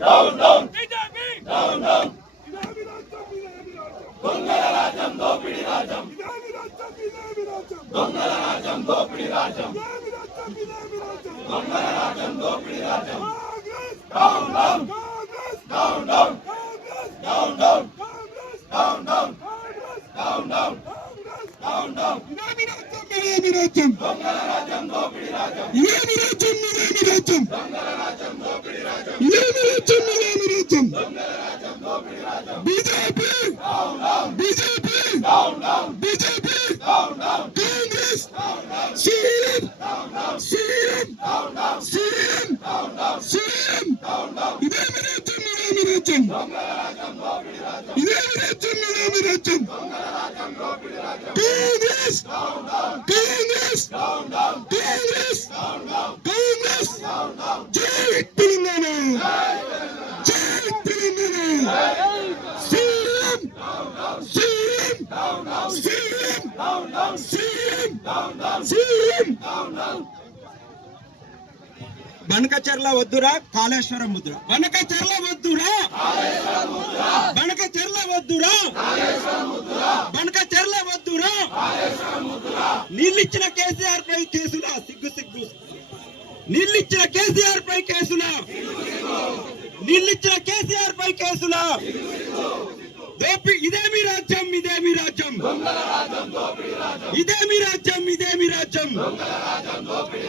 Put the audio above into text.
down down BJP down down ఇదేమి రాజ్యం ఇదేమి రాజ్యం దొంగల రాజ్యం దోపిడి రాజ్యం ఇదేమి రాజ్యం ఇదేమి రాజ్యం దొంగల రాజ్యం దోపిడి రాజ్యం ఇదేమి రాజ్యం ఇదేమి రాజ్యం దొంగల రాజ్యం దోపిడి రాజ్యం Congress down down Congress down down Congress down down Congress down down Congress down down Congress down down ఇదేమి రాజ్యం ఇదేమి రాజ్యం దొంగల రాజ్యం దోపిడి రాజ్యం ఇదేమి రాజ్యం ఇదేమి రాజ్యం దొంగల రాజ్యం దోపిడి రాజ్యం ఇదేమి రాజ్యం ఇదేమి రాజ్యం దొంగల రాజ్యం దోపిడి రాజ్యం BJP down down BJP down down BJP down down Congress CM CM down down CM down down CM down down ఇదేమి రాజ్యం ఇదేమి రాజ్యం దొంగల రాజ్యం దోపిడి రాజ్యం ఇదేమి రాజ్యం ఇదేమి రాజ్యం దొంగల రాజ్యం దోపిడి రాజ్యం Congress down down Congress down down Congress down down Congress down down జై తెలంగాణ జై Telangana CM CM down down CM down down CM down down CM down down Banakacherla వద్దురా కాళేశ్వరం ముద్ర బనకచెర్ల వద్దురా బనకచెర్ల వద్దురా బనకచెర్ల వద్దురా నీళ్ళిచ్చిన కేసీఆర్ పై కేసులా సిగ్గు సిగ్గు నీళ్ళిచ్చిన కేసీఆర్ పై కేసులా నీళ్ళిచ్చిన కేసీఆర్ పై కేసులా ఇదేమి రాజ్యం ఇదేమి రాజ్యం ఇదేమి రాజ్యం ఇదేమి రాజ్యం